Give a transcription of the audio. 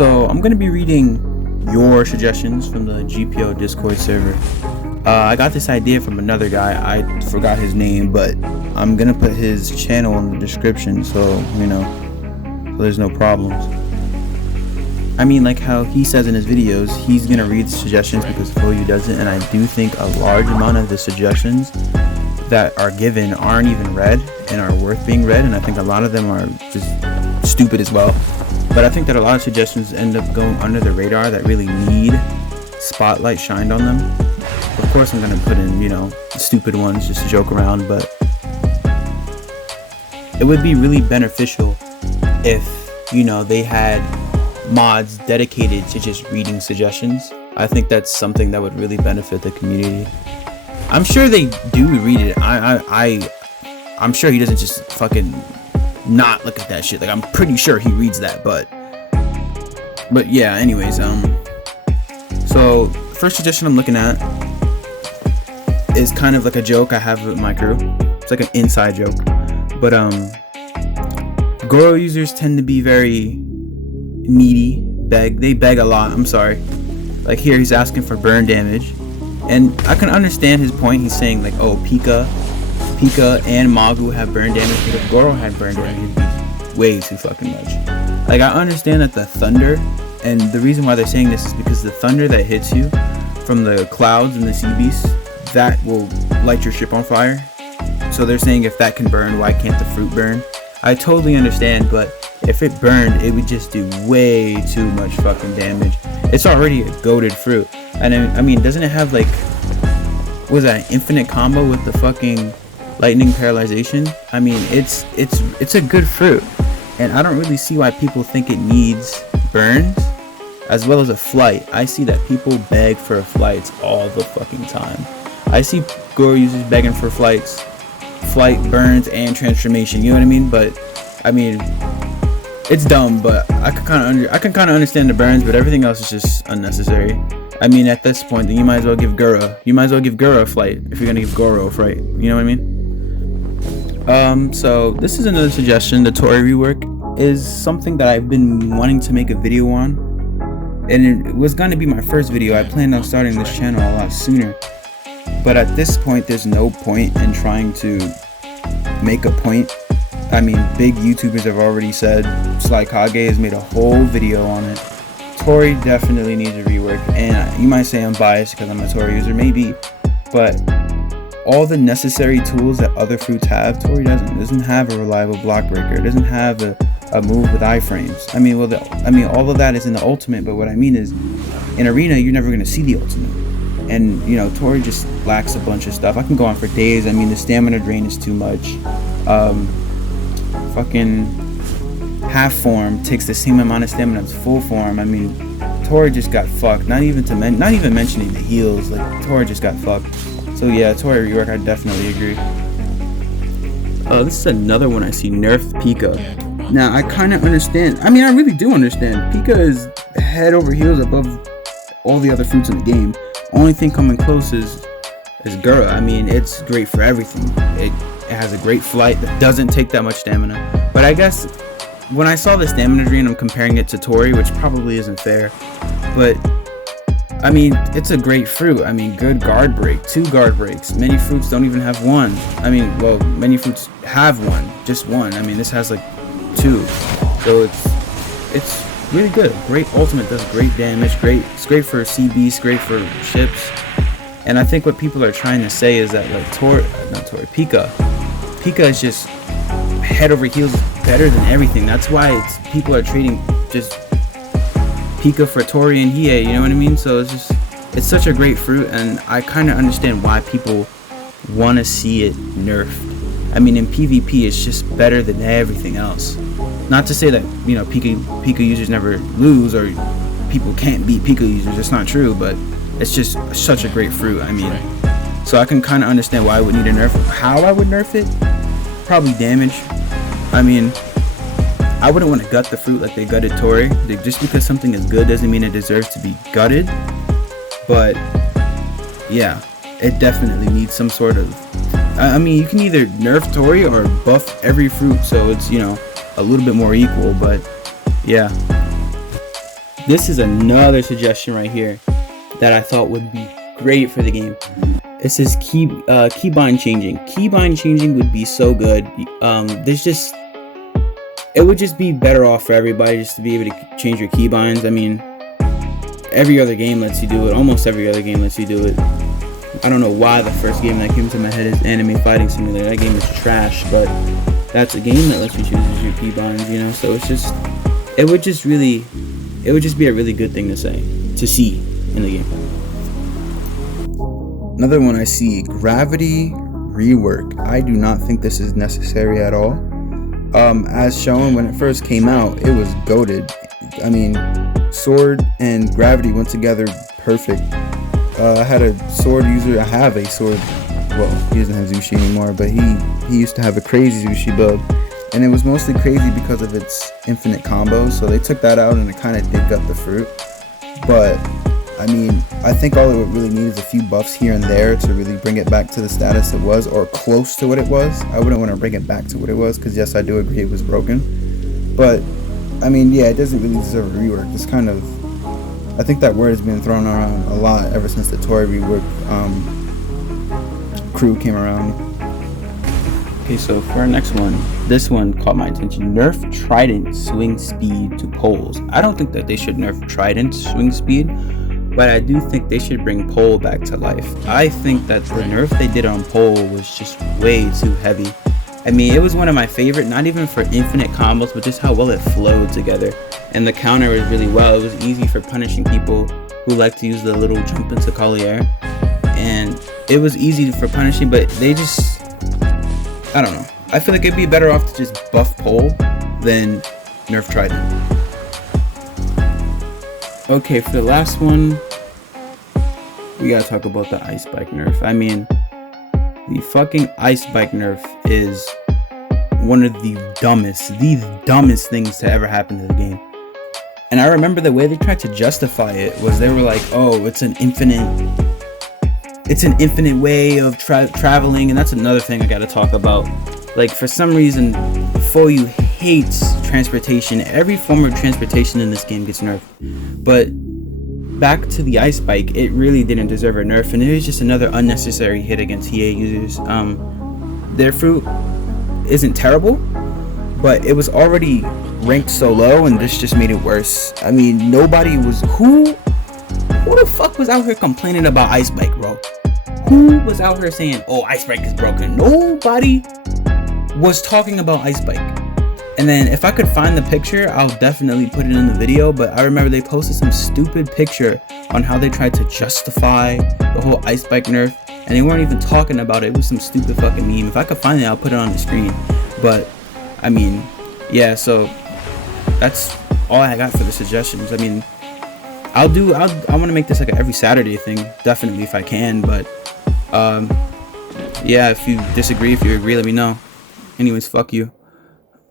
So I'm gonna be reading your suggestions from the GPO Discord server. I got this idea from another guy. I forgot his name, but I'm gonna put his channel in the description, so so there's no problems. I mean, like how he says in his videos, he's gonna read the suggestions because Foyu doesn't, and I do think a large amount of the suggestions that are given aren't even read and are worth being read, and I think a lot of them are just stupid as well. But I think that a lot of suggestions end up going under the radar that really need spotlight shined on them. Of course I'm gonna put in, stupid ones just to joke around, but it would be really beneficial if, they had mods dedicated to just reading suggestions. I think that's something that would really benefit the community. I'm sure they do read it. I'm sure he doesn't just fucking not look at that shit. Like, I'm pretty sure he reads that, but yeah, anyways, so first suggestion I'm looking at is kind of like a joke I have with my crew. It's like an inside joke, but Goro users tend to be very needy, they beg a lot. I'm sorry. Like here he's asking for burn damage, and I can understand his point. He's saying like, oh, Pika and Magu have burn damage, but if Goro had burn damage, it'd be way too fucking much. Like, I understand that the thunder, and the reason why they're saying this is because the thunder that hits you from the clouds and the sea beasts, that will light your ship on fire. So they're saying if that can burn, why can't the fruit burn? I totally understand, but if it burned, it would just do way too much fucking damage. It's already a goated fruit, and I mean, doesn't it have like, was that an infinite combo with the fucking lightning paralyzation? I mean, it's a good fruit, and I don't really see why people think it needs burns as well as a flight. I see that people beg for flights all the fucking time. I see Goro users begging for flights, flight, burns, and transformation. You know what I mean? But I mean, it's dumb, but I can kind of understand the burns, but everything else is just unnecessary. I mean, at this point, then you might as well give Goro a flight if you're gonna give Goro a flight. You know what I mean? So this is another suggestion. The Tori rework is something that I've been wanting to make a video on, and it was going to be my first video. I planned on starting this channel a lot sooner, but at this point there's no point in trying to make a point. I mean, big YouTubers have already said. Sly Kage has made a whole video on it. Tori definitely needs a rework, and you might say I'm biased because I'm a Tori user, maybe, but all the necessary tools that other fruits have, Tori doesn't. It doesn't have a reliable block breaker. It doesn't have a move with iframes. I mean, all of that is in the ultimate, but what I mean is, in arena, you're never going to see the ultimate. And, Tori just lacks a bunch of stuff. I can go on for days. I mean, the stamina drain is too much. Fucking half form takes the same amount of stamina as full form. I mean, Tori just got fucked. Not even mentioning the heals. Like, Tori just got fucked. So yeah, Tori rework, I definitely agree. This is another one I see, Nerf Pika. Now, I kind of understand. I mean, I really do understand. Pika is head over heels above all the other fruits in the game. Only thing coming close is Gura. I mean, it's great for everything. It has a great flight that doesn't take that much stamina. But I guess when I saw the stamina drain, I'm comparing it to Tori, which probably isn't fair. But I mean, it's a great fruit. I mean, good guard break, 2 guard breaks. Many fruits don't even have 1. I mean, well, many fruits have 1, just 1. I mean, this has like 2. So it's really good. Great ultimate, does great damage. It's great for sea beasts, great for ships. And I think what people are trying to say is that like Pika is just head over heels better than everything. That's why people are trading just Pika for Tori and Hiei, you know what I mean? So it's such a great fruit, and I kind of understand why people want to see it nerfed. I mean, in PvP, it's just better than everything else. Not to say that, Pika users never lose, or people can't beat Pika users. It's not true, but it's just such a great fruit. I mean, so I can kind of understand why I would need a nerf. How I would nerf it? Probably damage. I mean, I wouldn't want to gut the fruit like they gutted Tori. Just because something is good doesn't mean it deserves to be gutted. But yeah, it definitely needs some sort of... I mean, you can either nerf Tori or buff every fruit, so it's, a little bit more equal. But yeah. this is another suggestion right here that I thought would be great for the game. It says keybind changing. Keybind changing would be so good. It would just be better off for everybody just to be able to change your keybinds. I mean, every other game lets you do it. Almost every other game lets you do it. I don't know why the first game that came to my head is Anime Fighting Simulator. That game is trash, but that's a game that lets you choose your keybinds, you know. So it would just be a really good thing to see in the game. Another one I see, gravity rework. I do not think this is necessary at all. As shown when it first came out, it was goated. I mean, sword and gravity went together perfect. I have a sword. Well, he doesn't have Zushi anymore, but he used to have a crazy Zushi build, and it was mostly crazy because of its infinite combos. So they took that out and it kind of digged up the fruit. But I mean, I think all it would really need is a few buffs here and there to really bring it back to the status it was, or close to what it was. I wouldn't want to bring it back to what it was, because yes, I do agree it was broken. But I mean, yeah, it doesn't really deserve a rework. It's kind of, I think that word has been thrown around a lot ever since the Toy rework crew came around. Okay, so for our next one, this one caught my attention. Nerf Trident swing speed to poles. I don't think that they should nerf Trident swing speed, but I do think they should bring pole back to life. I think that the nerf they did on pole was just way too heavy. I mean, it was one of my favorite, not even for infinite combos, but just how well it flowed together. And the counter was really well. It was easy for punishing people who like to use the little jump into Collier. And it was easy for punishing, but they just, I don't know. I feel like it'd be better off to just buff pole than nerf Trident. Okay, for the last one, we gotta talk about the Ice Bike Nerf. I mean, the fucking Ice Bike Nerf is one of the dumbest things to ever happen to the game. And I remember the way they tried to justify it was they were like, oh, it's an infinite way of traveling. And that's another thing I gotta talk about. Like, for some reason, FOU hates transportation. Every form of transportation in this game gets nerfed. But back to the Ice Bike, it really didn't deserve a nerf, and it was just another unnecessary hit against EA users. Their fruit isn't terrible, but it was already ranked so low, and this just made it worse. I mean, who the fuck was out here complaining about Ice Bike, bro? Who was out here saying, oh, Ice Bike is broken? Nobody was talking about Ice Bike. And then if I could find the picture, I'll definitely put it in the video. But I remember they posted some stupid picture on how they tried to justify the whole Ice Bike nerf, and they weren't even talking about it. It was some stupid fucking meme. If I could find it, I'll put it on the screen. But I mean, yeah, so that's all I got for the suggestions. I mean, I want to make this like an every Saturday thing, definitely, if I can. But yeah, if you disagree, if you agree, let me know. Anyways, fuck you.